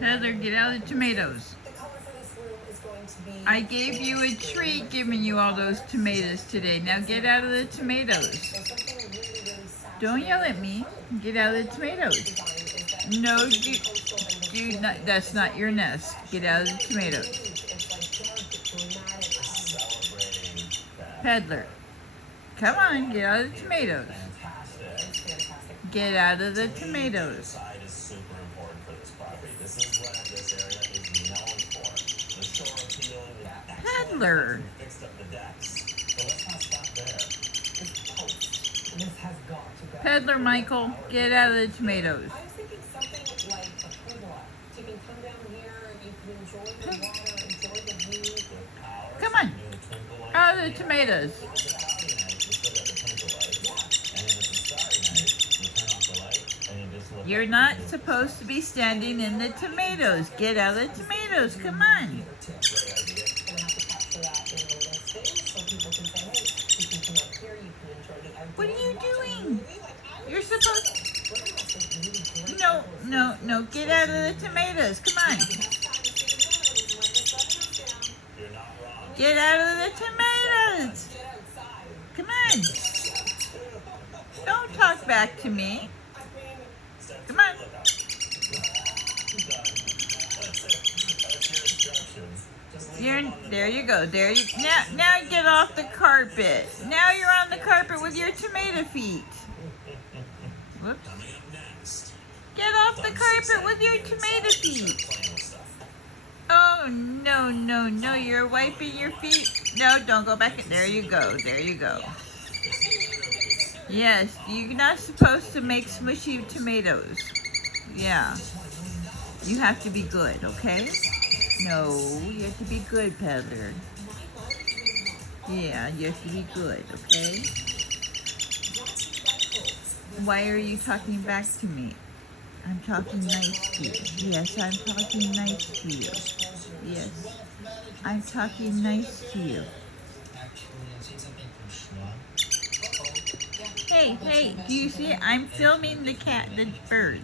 Pedler, get out of the tomatoes. I gave you a treat giving you all those tomatoes today. Now get out of the tomatoes. Don't yell at me. Get out of the tomatoes. No, that's not your nest. Get out of the tomatoes. Pedler, come on, get out of the tomatoes. Get out of the tomatoes. Pedler. Pedler, Michael, get out of the tomatoes. I was thinking something like a pergola. So you can come down here, you can enjoy the water, enjoy the view. Come on, out of the tomatoes. You're not supposed to be standing in the tomatoes. Get out of the tomatoes. Come on. What are you doing? You're supposed... No. Get out of the tomatoes. Come on. Get out of the tomatoes. Come on. Don't talk back to me. Come on. There you go. Now get off the carpet. Now you're on the carpet with your tomato feet. Whoops. Get off the carpet with your tomato feet. Oh, no. You're wiping your feet. No, don't go back. There you go. Yes, you're not supposed to make smushy tomatoes. Yeah. You have to be good, okay? No, you have to be good, Pedler. Yeah, you have to be good, okay? Why are you talking back to me? I'm talking nice to you. Yes, I'm talking nice to you. Yes, I'm talking nice to you. Hey, do you see it? I'm filming the bird.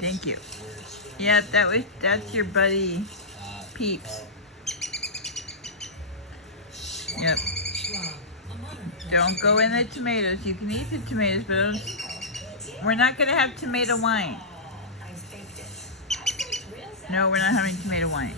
Thank you. Yep, that's your buddy Peeps. Yep. Don't go in the tomatoes. You can eat the tomatoes, but we're not gonna have tomato wine. No, we're not having tomato wine.